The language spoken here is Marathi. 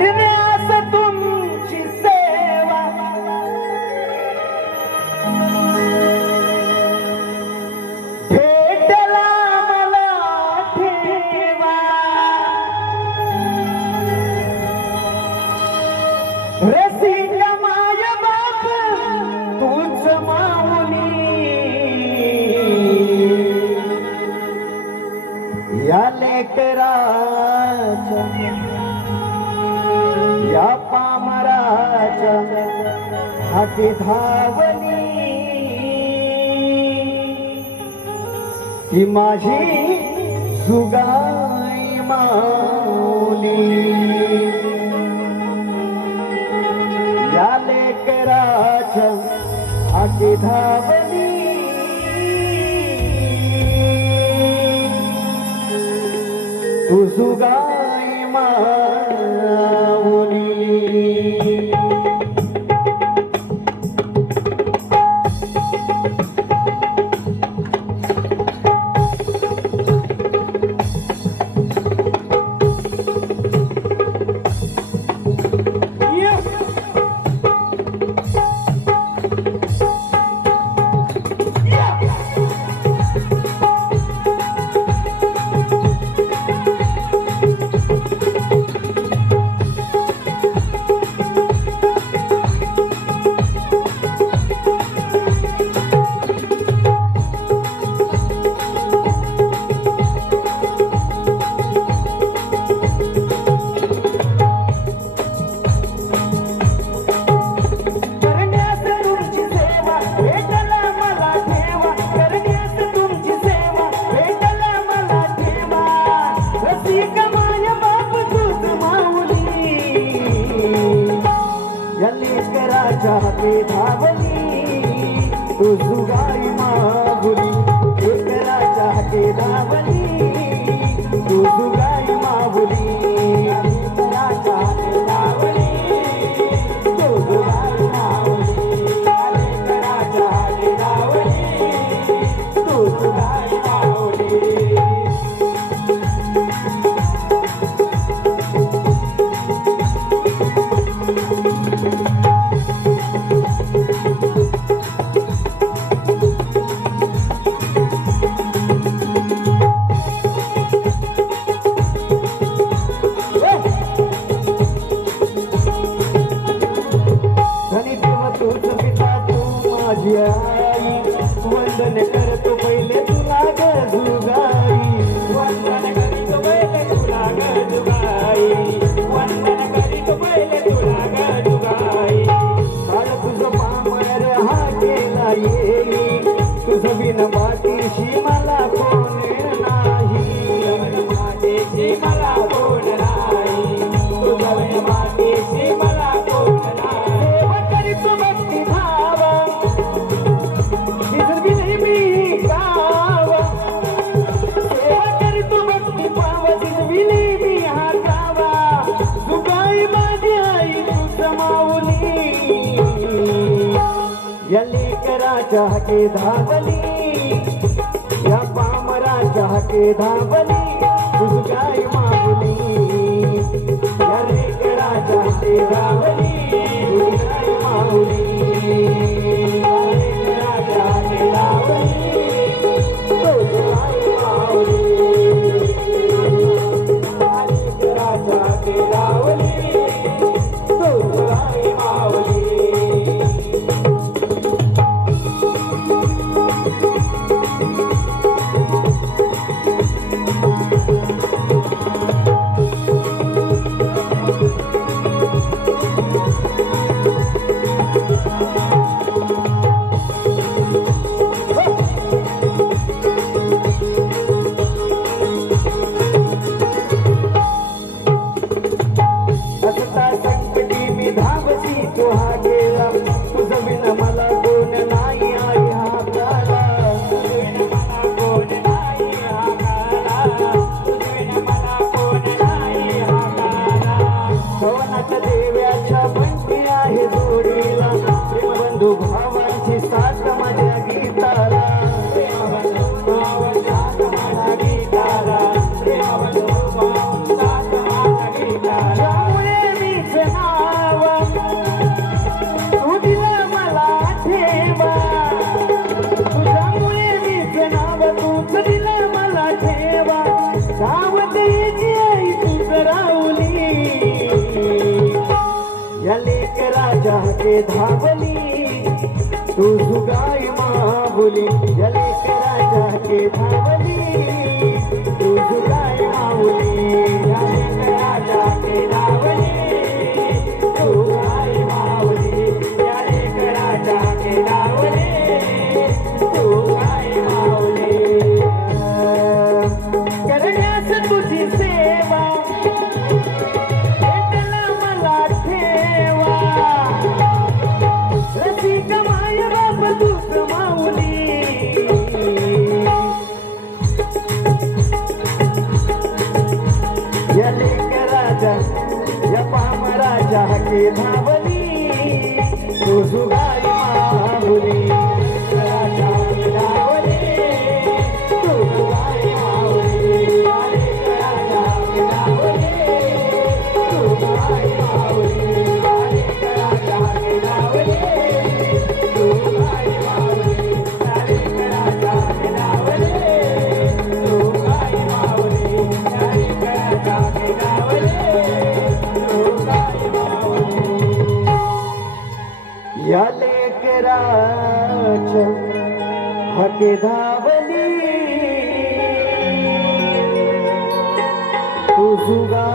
करण्यास तुमची सेवा भेटला मला ठेवा रसिक माय बाप तूच माऊली या लेकराच्या या पामराच्या हाती धावली ही माझी सुगाई माऊली या लेकराच्या हाती धावली तू सुगाई माऊली चाहते धावली तू सुगाई माऊली एकरा चाहते धावली तू सुगाई माऊली एकरा चाहते धावली तू सुगाई माऊली एकरा चाहते धावली तू सुगाई माऊली वंदन करतो पहिले तुला ग जुगाई वंदन करीतो पहिले तुला ग जुगाई वंदन करीतो पहिले तुला ग जुगाई काळ तुझं पामर हा केला येई तुझं बिन बाटीशी मला कोण नाही बाटीशी मला कोण नाही तुझं बिन बाटीशी मला कोण नाही सेवा करीतो भक्ती भावा या लेकराच्या हाके धावली या पामराच्या हाके धावली तुझ गाय माऊली या लेकराच्या हाके धावली तुझ गाय माऊली या लेकराच्या हाके धावली तुझ गाय माऊली या लेकराच्या हाके धावली तुझ गाय माऊली राजा के धावली तू सुगाई माऊली या लेकराच्या के धावली तू सुगाई माऊली या लेकराच्या के धावली तू सुगाई माऊली या लेकराच्या के धावली तू सुगाई माऊली करण्यास तुझी सेवा भेटला मला ठेवा रसिक माय बाप तूच माऊली या लेकराच्या या पामराच्या के धावली तू सुगाई माऊली राजा के धावली तू सुगाई माऊली या लेकराच्या के धावली तू सुगाई माऊली या लेकराच्या के धावली तू सुगाई माऊली या लेकराच्या के धावली तू सुगाई माऊली या लेकराच्या के धावली तू सुगाई माऊली या लेकराच्या हके धावली तू सुगा